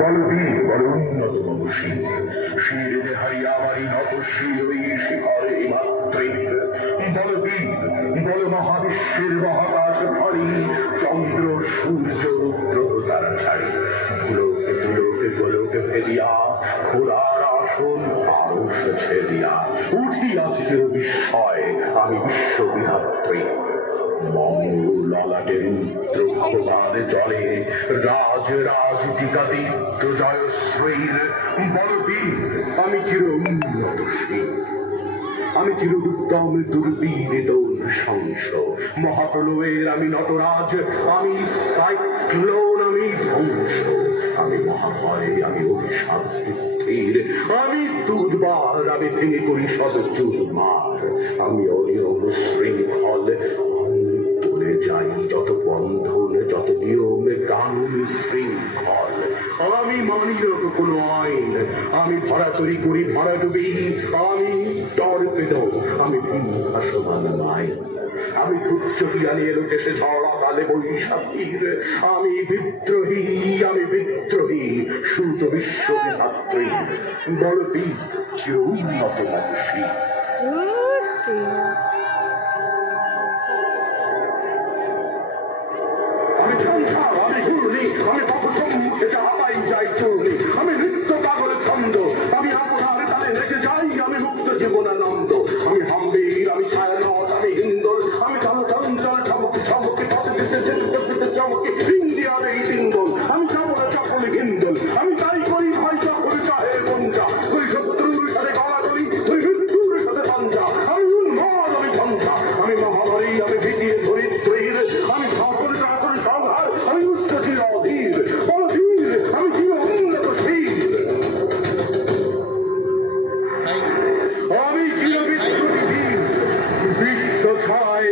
বলবীর বড় উন্নত মনুষী শিরে হারিয়া আমারই নতশীল ওই শিখরে মাত্রিক বলবীর বল মহাবিশ্বের মহাকাশ ভারী চন্দ্র সূর্য রুদ্র তারা ছাড়ি পুলকে পুলকে গোলকে ভেদিয়া ঘোড়ার আসন আরশ ছেদিয়া উঠিয়াছি চির বিস্ময় আমি বিশ্ববিধাত্রী মঙ্গল ললাটের রুদ্রপ্রবাদ জলে রাজ রাজ টিকাদিত্য জয়শ্রীর বলবীর আমি চির উন্নতশীল আমি চিরদুত্তম দুর্বীর দৌর্শংস মহাপ্রলয়ের আমি নটরাজ আমি সাইক্লোন আমি ধ্বংস আমি মহাভয় আমি অভিশাপ বৃদ্ধির আমি দুর্বার আমি ভেঙে করি সব চুরমার আমি অনিয়ম শৃঙ্খল তুলে যাই যত বন্ধন যত নিয়ম কানুন শৃঙ্খল আমি মানি কোনো আইন আমি ভরাতরি করি ভরাডুবি আমি টর্পেডো আমি ভাসমান আইন আমি ধূর্যটিয়া নিয়ে লোকেশে ঝড়া কালে বৈশাখীর আমি বিদ্রোহী সুত বিশ্ববিধাত্রী বলবীর চির উন্নত মানুষী আমি ঝঞ্ঝা আমি ঘূর্ণি আমি কত সম্মুখে যাহা পাই যাই চূর্ণি আমি নৃত্য পাগল ছন্দ আমি আপনার তালে নেচে যাই আমি মুক্ত জীবনানন্দ আমি হাম্বির আমি ছায়ানট আমি হিন্দল আমি চঞ্চল ঠমকে ঠমকে চমকে ইন্ডিয়ার এই সিঙ্গল আমি চাপলে চাপলে হিন্দল আমি তাই করি ভাই চাপলে চাহে বঞ্জা ওই শত্রুর সাথে গলা করি ওই মৃত্যুর সাথে পাঞ্জা আমি উন্মাদ আমি ঝঞ্ঝা আমি মহামারী আমি ভিতিয়ে ধরিত্রীর আমি সকল সকল সংহার আমি উচ্চ চির অধীর বলধীর আমি চির উন্নতশীল আমি চির বিদ্রোহী বিশ্ব ছায়